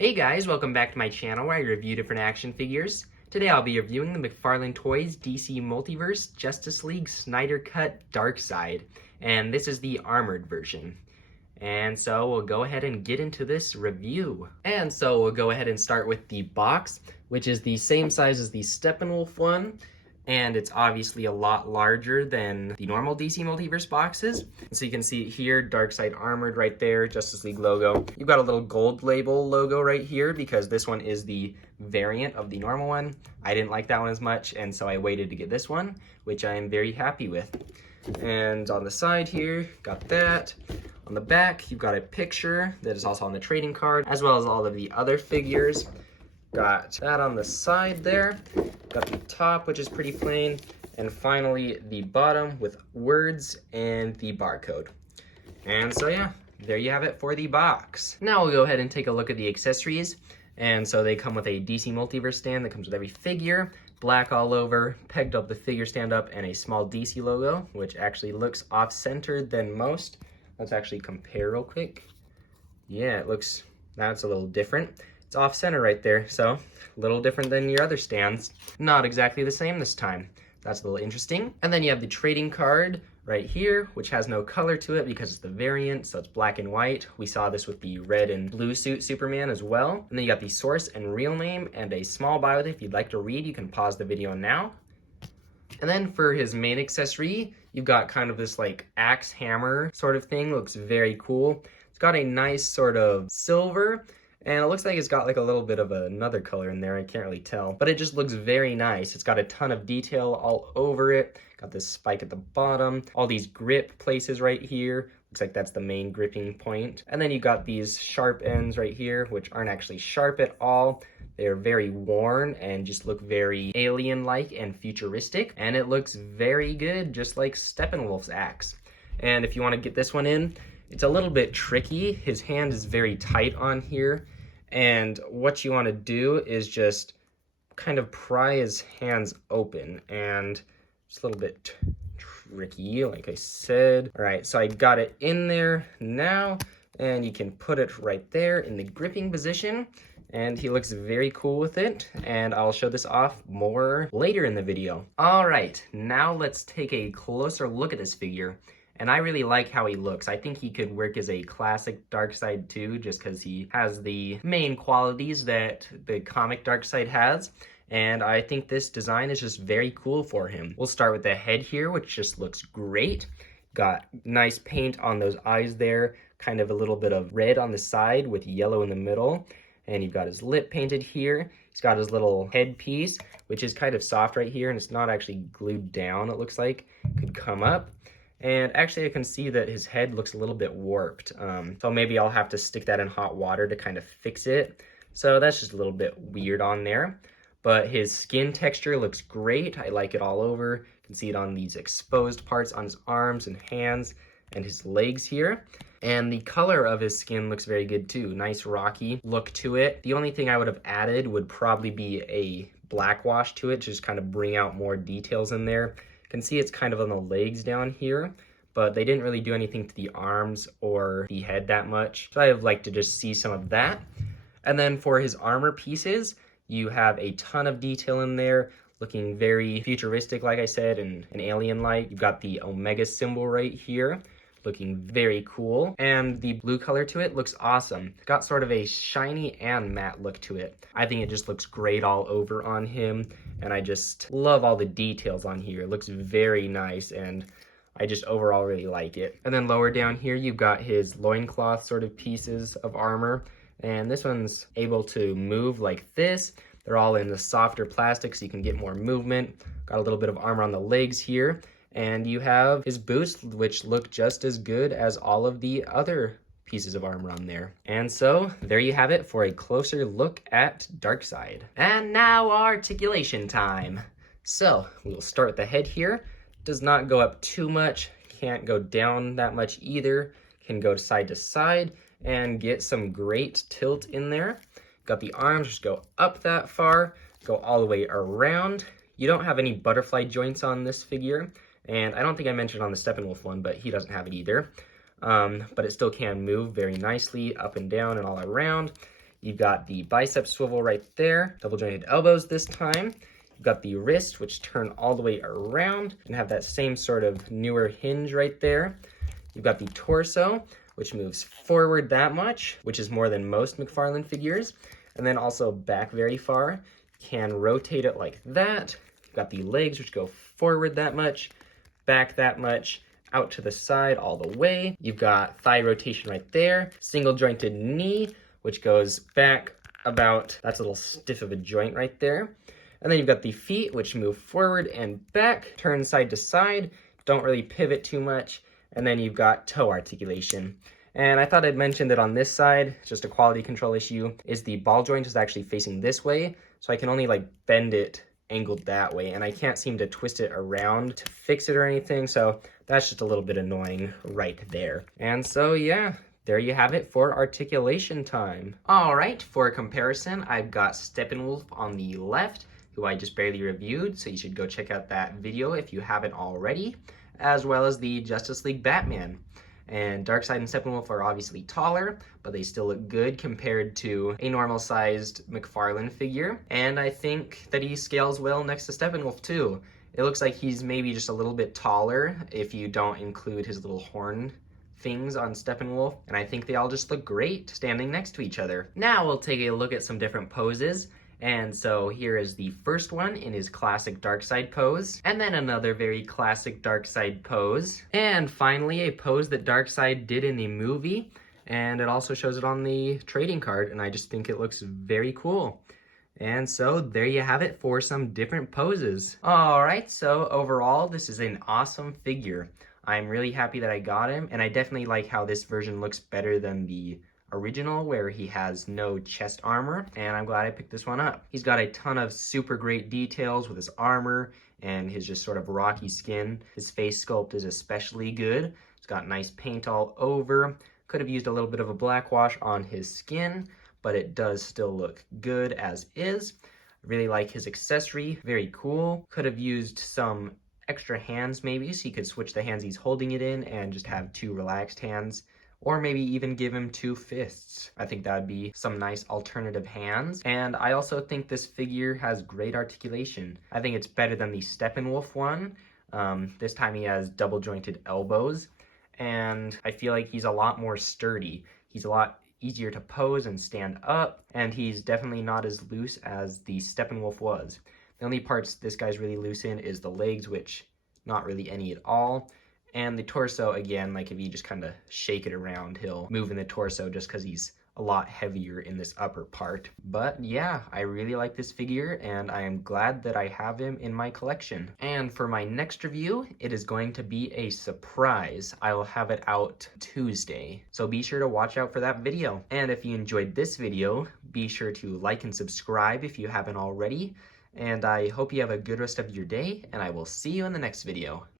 Hey guys, welcome back to my channel where I review different action figures. Today I'll be reviewing the Mcfarlane Toys DC Multiverse Justice League Snyder Cut Darkseid, and this is the armored version. And so we'll go ahead and get into this review. And so we'll go ahead and start with the box, which is the same size as the Steppenwolf one, and it's obviously a lot larger than the normal DC Multiverse boxes. So you can see it here, Darkseid armored right there, Justice League logo. You've got a little gold label logo right here because this one is the variant of the normal one. I didn't like that one as much, and so I waited to get this one, which I am very happy with. And on the side here, got that. On the back, you've got a picture that is also on the trading card, as well as all of the other figures. Got that on the side there. Got the top, which is pretty plain. And finally, the bottom with words and the barcode. And so yeah, there you have it for the box. Now we'll go ahead and take a look at the accessories. And so they come with a DC Multiverse stand that comes with every figure, black all over, pegged up the figure stand up, and a small DC logo, which actually looks off-centered than most. Let's actually compare real quick. Yeah, that's a little different. It's off-center right there, so a little different than your other stands. Not exactly the same this time. That's a little interesting. And then you have the trading card right here, which has no color to it because it's the variant, so it's black and white. We saw this with the red and blue suit Superman as well. And then you got the source and real name and a small bio that if you'd like to read, you can pause the video now. And then for his main accessory, you've got kind of this like axe hammer sort of thing. Looks very cool. It's got a nice sort of silver, and it looks like it's got like a little bit of another color in there. I can't really tell, but it just looks very nice. It's got a ton of detail all over it. Got this spike at the bottom, all these grip places right here. Looks like that's the main gripping point. And then you got these sharp ends right here, which aren't actually sharp at all. They're very worn and just look very alien-like and futuristic. And it looks very good, just like Steppenwolf's axe. And if you want to get this one in, it's a little bit tricky. His hand is very tight on here. And what you want to do is just kind of pry his hands open. And it's a little bit tricky, like I said. All right, so I got it in there now. And you can put it right there in the gripping position. And he looks very cool with it, and I'll show this off more later in the video. All right, now let's take a closer look at this figure. And I really like how he looks. I think he could work as a classic Darkseid too, just because he has the main qualities that the comic Darkseid has. And I think this design is just very cool for him. We'll start with the head here, which just looks great. Got nice paint on those eyes there, kind of a little bit of red on the side with yellow in the middle. And you've got his lip painted here. He's got his little headpiece, which is kind of soft right here, and it's not actually glued down, it looks like. Could come up. And actually I can see that his head looks a little bit warped. So maybe I'll have to stick that in hot water to kind of fix it. So that's just a little bit weird on there. But his skin texture looks great. I like it all over. You can see it on these exposed parts on his arms and hands and his legs here. And the color of his skin looks very good too. Nice rocky look to it. The only thing I would have added would probably be a black wash to it to just kind of bring out more details in there. You can see it's kind of on the legs down here, but they didn't really do anything to the arms or the head that much. So I'd like to just see some of that. And then for his armor pieces, you have a ton of detail in there, looking very futuristic, like I said, and alien-like. You've got the Omega symbol right here, looking very cool. And the blue color to it looks awesome. It's got sort of a shiny and matte look to it. I think it just looks great all over on him. And I just love all the details on here. It looks very nice, and I just overall really like it. And then lower down here, you've got his loincloth sort of pieces of armor. And this one's able to move like this. They're all in the softer plastic so you can get more movement. Got a little bit of armor on the legs here. And you have his boots, which look just as good as all of the other pieces of armor on there. And so there you have it for a closer look at Darkseid. And now articulation time. So we'll start with the head here. Does not go up too much, can't go down that much either. Can go side to side and get some great tilt in there. Got the arms, just go up that far, go all the way around. You don't have any butterfly joints on this figure. And I don't think I mentioned on the Steppenwolf one, but he doesn't have it either. But it still can move very nicely up and down and all around. You've got the bicep swivel right there, double jointed elbows this time. You've got the wrist, which turn all the way around and have that same sort of newer hinge right there. You've got the torso, which moves forward that much, which is more than most Mcfarlane figures, and then also back very far. Can rotate it like that. You've got the legs, which go forward that much, back that much, out to the side all the way. You've got thigh rotation right there, single jointed knee, which goes back about, that's a little stiff of a joint right there. And then you've got the feet, which move forward and back, turn side to side, don't really pivot too much. And then you've got toe articulation. And I thought I'd mention that on this side, just a quality control issue, is the ball joint is actually facing this way. So I can only like bend it angled that way, and I can't seem to twist it around to fix it or anything. So that's just a little bit annoying right there. And so yeah, there you have it for articulation time. All right, for comparison, I've got Steppenwolf on the left, who I just barely reviewed, so you should go check out that video if you haven't already, as well as the Justice League Batman. And Darkseid and Steppenwolf are obviously taller, but they still look good compared to a normal-sized Mcfarlane figure. And I think that he scales well next to Steppenwolf too. It looks like he's maybe just a little bit taller if you don't include his little horn things on Steppenwolf, and I think they all just look great standing next to each other. Now we'll take a look at some different poses. And so here is the first one in his classic Darkseid pose, and then another very classic Darkseid pose, and finally a pose that Darkseid did in the movie, and it also shows it on the trading card, and I just think it looks very cool. And so there you have it for some different poses. All right, so overall this is an awesome figure. I'm really happy that I got him, and I definitely like how this version looks better than the original where he has no chest armor, and I'm glad I picked this one up. He's got a ton of super great details with his armor and his just sort of rocky skin. His face sculpt is especially good. It's got nice paint all over. Could have used a little bit of a black wash on his skin, but it does still look good as is. I really like his accessory, very cool. Could have used some extra hands maybe, so you could switch the hands he's holding it in and just have two relaxed hands. Or maybe even give him two fists. I think that would be some nice alternative hands. And I also think this figure has great articulation. I think it's better than the Steppenwolf one. This time he has double jointed elbows. And I feel like he's a lot more sturdy. He's a lot easier to pose and stand up. And he's definitely not as loose as the Steppenwolf was. The only parts this guy's really loose in is the legs, which not really any at all. And the torso, again, like if you just kind of shake it around, he'll move in the torso just because he's a lot heavier in this upper part. But yeah, I really like this figure, and I am glad that I have him in my collection. And for my next review, it is going to be a surprise. I will have it out Tuesday, so be sure to watch out for that video. And if you enjoyed this video, be sure to like and subscribe if you haven't already. And I hope you have a good rest of your day, and I will see you in the next video.